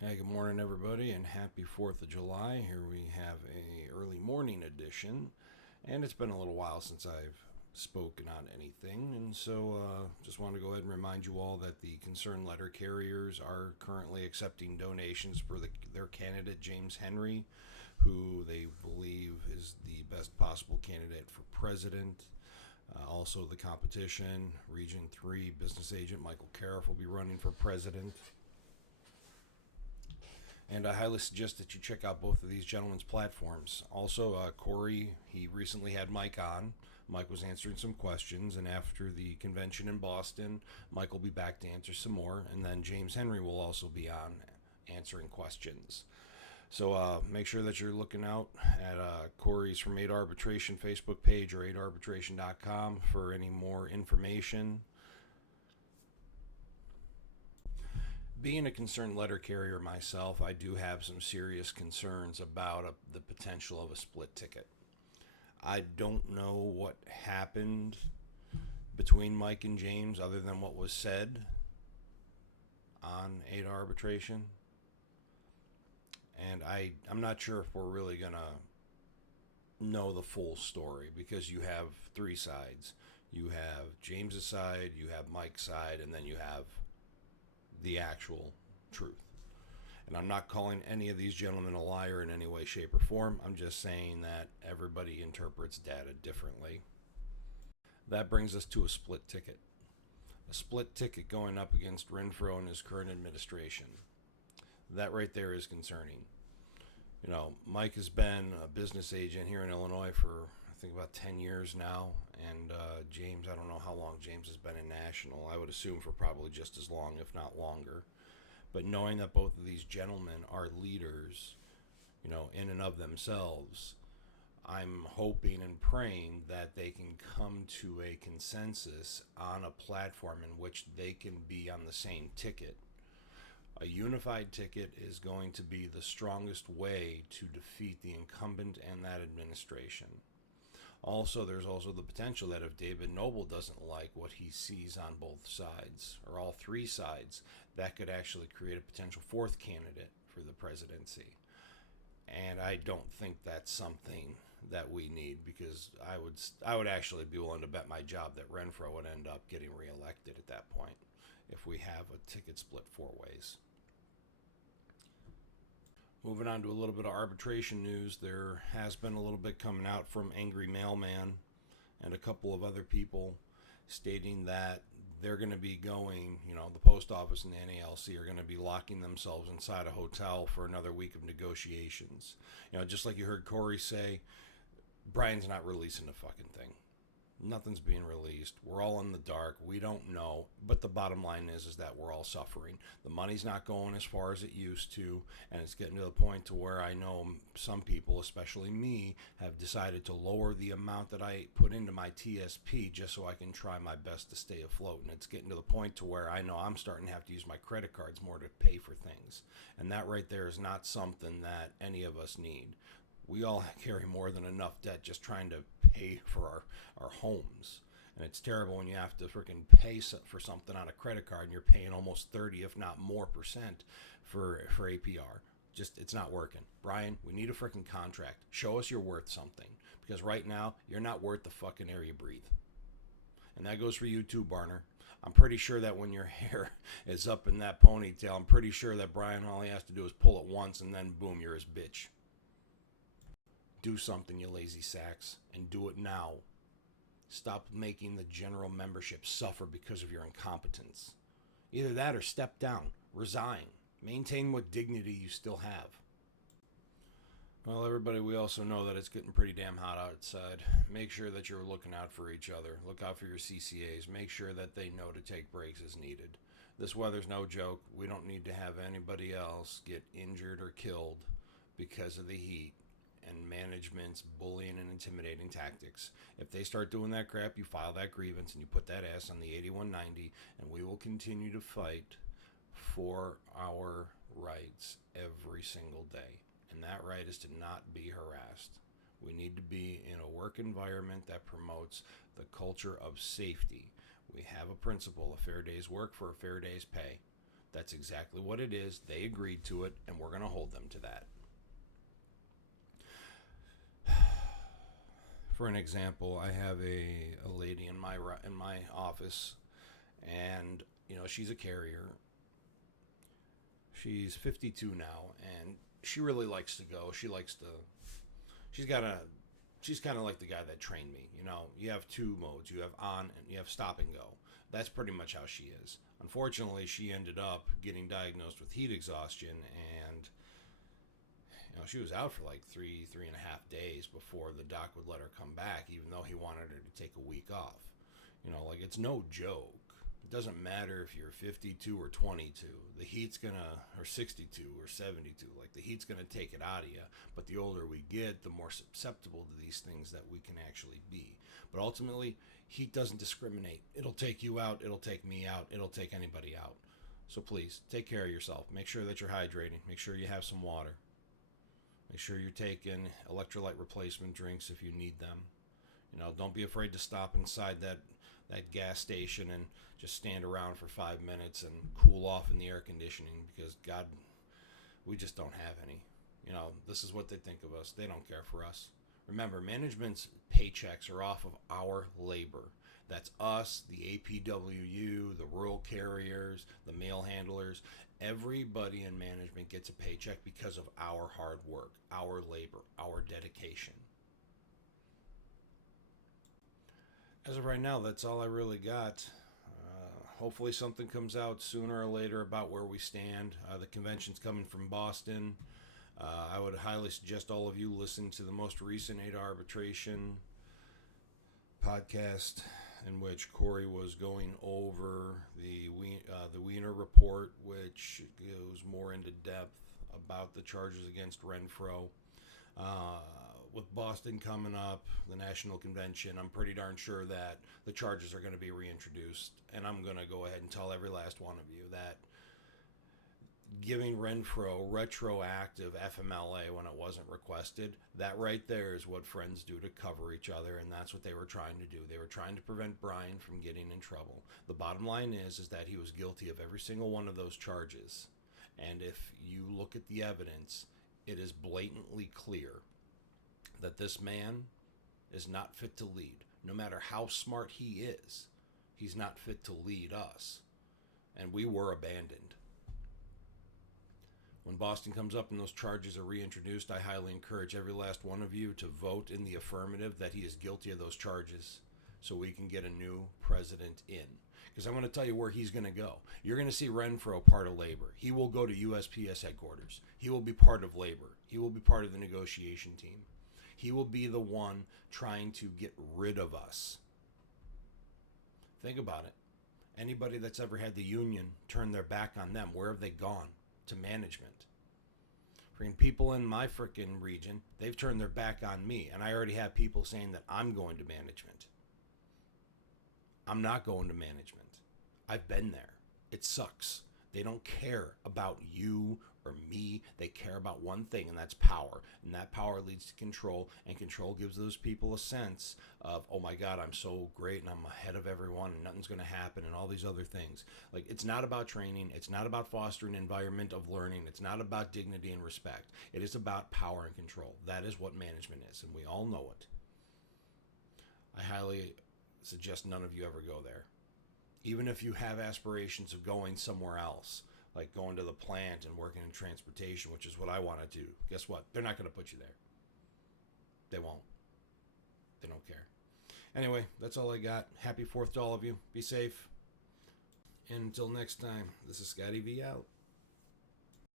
Hey, good morning, everybody, and happy 4th of July. Here we have a early morning edition, and it's been a little while since I've spoken on anything, and so just want to go ahead and remind you all that the concerned letter carriers are currently accepting donations for their candidate, James Henry, who they believe is the best possible candidate for president. Also, the competition, Region 3 business agent Michael Cariff will be running for president. And I highly suggest that you check out both of these gentlemen's platforms. Also, Corey, he recently had Mike on. Mike was answering some questions, and after the convention in Boston, Mike will be back to answer some more, and then James Henry will also be on answering questions. So make sure that you're looking out at Corey's from 8 Arbitration Facebook page or 8arbitration.com for any more information. Being a concerned letter carrier myself, I do have some serious concerns about the potential of a split ticket. I don't know what happened between Mike and James other than what was said on 8 arbitration. And I'm not sure if we're really going to know the full story because you have three sides. You have James's side, you have Mike's side, and then you have the actual truth. And I'm not calling any of these gentlemen a liar in any way, shape, or form. I'm just saying that everybody interprets data differently. That brings us to a split ticket. A split ticket going up against Renfro and his current administration. That right there is concerning. You know, Mike has been a business agent here in Illinois for, I think, about 10 years now. And James, I don't know how long James has been in national. I would assume for probably just as long, if not longer. But knowing that both of these gentlemen are leaders, you know, in and of themselves, I'm hoping and praying that they can come to a consensus on a platform in which they can be on the same ticket. A unified ticket is going to be the strongest way to defeat the incumbent and that administration. Also, there's also the potential that if David Noble doesn't like what he sees on both sides, or all three sides, that could actually create a potential fourth candidate for the presidency. And I don't think that's something that we need because I would actually be willing to bet my job that Renfro would end up getting reelected at that point if we have a ticket split four ways. Moving on to a little bit of arbitration news, there has been a little bit coming out from Angry Mailman and a couple of other people stating that they're going to be going, you know, the post office and the NALC are going to be locking themselves inside a hotel for another week of negotiations. You know, just like you heard Corey say, Brian's not releasing the fucking thing. Nothing's being released. We're all in the dark. We don't know. But the bottom line is that we're all suffering. The money's not going as far as it used to, and it's getting to the point to where I know some people, especially me, have decided to lower the amount that I put into my TSP just so I can try my best to stay afloat. And it's getting to the point to where I know I'm starting to have to use my credit cards more to pay for things. And that right there is not something that any of us need. We all carry more than enough debt just trying to pay for our homes. And it's terrible when you have to freaking pay for something on a credit card and you're paying almost 30, if not more percent for APR. Just, it's not working. Brian, we need a freaking contract. Show us you're worth something. Because right now, you're not worth the fucking air you breathe. And that goes for you too, Barner. I'm pretty sure that when your hair is up in that ponytail, I'm pretty sure that Brian, all he has to do is pull it once and then boom, you're his bitch. Do something, you lazy sacks, and do it now. Stop making the general membership suffer because of your incompetence. Either that or step down, resign, maintain what dignity you still have. Well, everybody, we also know that it's getting pretty damn hot outside. Make sure that you're looking out for each other. Look out for your CCAs. Make sure that they know to take breaks as needed. This weather's no joke. We don't need to have anybody else get injured or killed because of the heat and management's bullying and intimidating tactics. If they start doing that crap, you file that grievance and you put that ass on the 8190, and we will continue to fight for our rights every single day. And that right is to not be harassed. We need to be in a work environment that promotes the culture of safety. We have a principle, a fair day's work for a fair day's pay. That's exactly what it is. They agreed to it, and we're going to hold them to that. For an example, I have a lady in my office, and she's a carrier. She's 52 now, and she really likes to go. She's got a she's kind of like the guy that trained me. You have two modes. You have on and you have stop and go. That's pretty much how she is. Unfortunately, she ended up getting diagnosed with heat exhaustion, and she was out for like three and a half days before the doc would let her come back, even though he wanted her to take a week off. Like, it's no joke. It doesn't matter if you're 52 or 22. The heat's or 62 or 72. Like, the heat's gonna take it out of you. But the older we get, the more susceptible to these things that we can actually be. But ultimately, heat doesn't discriminate. It'll take you out. It'll take me out. It'll take anybody out. So please, take care of yourself. Make sure that you're hydrating. Make sure you have some water. Make sure you're taking electrolyte replacement drinks if you need them. Don't be afraid to stop inside that gas station and just stand around for 5 minutes and cool off in the air conditioning, because God, we just don't have any. This is what they think of us. They don't care for us. Remember, management's paychecks are off of our labor. That's us, the APWU, the rural carriers, the mail handlers. Everybody in management gets a paycheck because of our hard work, our labor, our dedication. As of right now, that's all I really got. Hopefully something comes out sooner or later about where we stand. The convention's coming from Boston. I would highly suggest all of you listen to the most recent 8 Arbitration podcast, in which Corey was going over the Wiener report, which goes more into depth about the charges against Renfro. With Boston coming up, the national convention, I'm pretty darn sure that the charges are going to be reintroduced. And I'm going to go ahead and tell every last one of you that giving Renfro retroactive FMLA when it wasn't requested, that right there is what friends do to cover each other, and that's what they were trying to do. They were trying to prevent Brian from getting in trouble. The bottom line is that he was guilty of every single one of those charges. And if you look at the evidence, it is blatantly clear that this man is not fit to lead. No matter how smart he is, he's not fit to lead us. And we were abandoned. When Boston comes up and those charges are reintroduced, I highly encourage every last one of you to vote in the affirmative that he is guilty of those charges, so we can get a new president in. Because I'm going to tell you where he's going to go. You're going to see Renfro part of labor. He will go to USPS headquarters. He will be part of labor. He will be part of the negotiation team. He will be the one trying to get rid of us. Think about it. Anybody that's ever had the union turn their back on them, where have they gone? To management. Freaking people in my freaking region, they've turned their back on me, and I already have people saying that I'm going to management. I'm not going to management. I've been there. It sucks. They don't care about you or me. They care about one thing, and that's power. And that power leads to control, and control gives those people a sense of, oh my God, I'm so great and I'm ahead of everyone and nothing's going to happen and all these other things. Like, it's not about training. It's not about fostering an environment of learning. It's not about dignity and respect. It is about power and control. That is what management is, and we all know it. I highly suggest none of you ever go there. Even if you have aspirations of going somewhere else, like going to the plant and working in transportation, which is what I want to do. Guess what? They're not going to put you there. They won't. They don't care. Anyway, that's all I got. Happy 4th to all of you. Be safe. And until next time, this is Scotty V out.